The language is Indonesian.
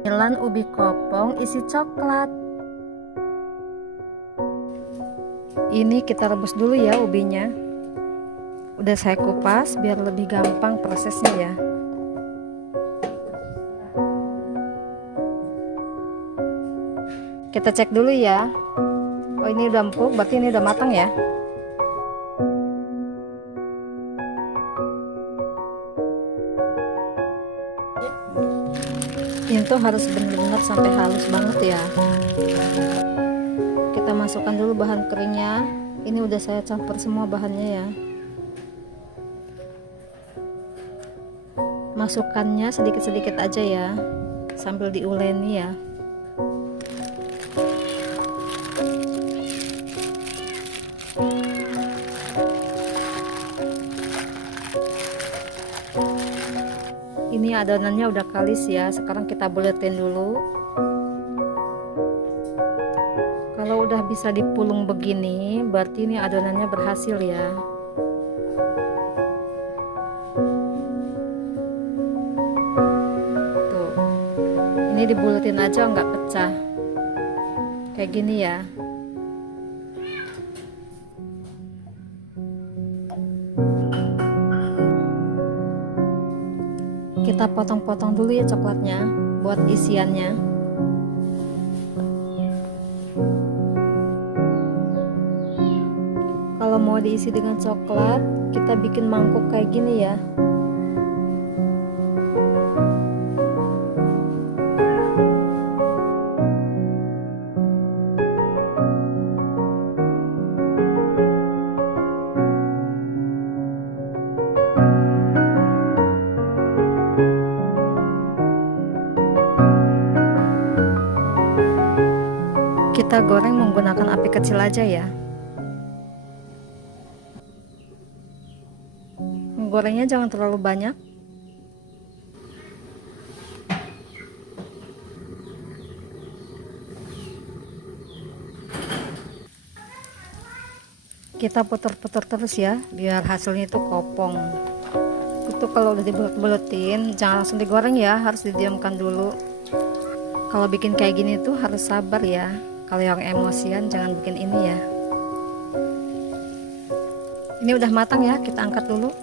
Cemilan ubi kopong isi coklat. Ini kita rebus dulu ya ubinya. Udah saya kupas biar lebih gampang prosesnya ya. Kita cek dulu ya. Oh, ini udah empuk, berarti ini udah matang ya. Ini tuh harus benar-benar sampai halus banget ya. Kita masukkan dulu bahan keringnya. Ini udah saya campur semua bahannya ya. Masukkannya sedikit-sedikit aja ya, sambil diuleni ya. Ini adonannya udah kalis ya. Sekarang kita buletin dulu. Kalau udah bisa dipulung begini, berarti ini adonannya berhasil ya. Tuh, ini dibuletin aja nggak pecah. Kayak gini ya. Kita potong-potong dulu ya coklatnya buat isiannya. Kalau mau diisi dengan coklat, kita bikin mangkuk kayak gini ya. Kita goreng menggunakan api kecil aja ya. Gorengnya jangan terlalu banyak. Kita putar-putar terus ya, biar hasilnya itu kopong. Itu kalau udah dibulet-buletin, jangan langsung digoreng ya, harus didiamkan dulu. Kalau bikin kayak gini tuh harus sabar ya. Kalau yang emosian jangan bikin ini ya. Ini udah matang ya, kita angkat dulu.